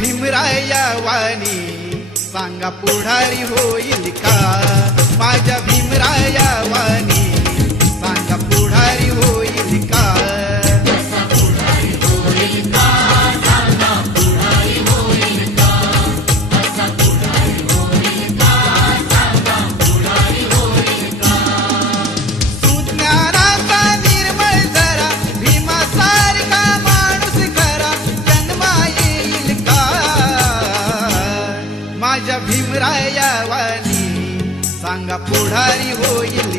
भीमराया वाणी सांगा पुढारी होईल का? माझ्या भीमराया वाणी सांगा पुढारी होईल का? सुज्ञानाचा निर्मळ जरा भीमासारखा माणूस खरा जन्मा येईल का? माझ्या भीमराया वाणी सांगा पुढारी होईल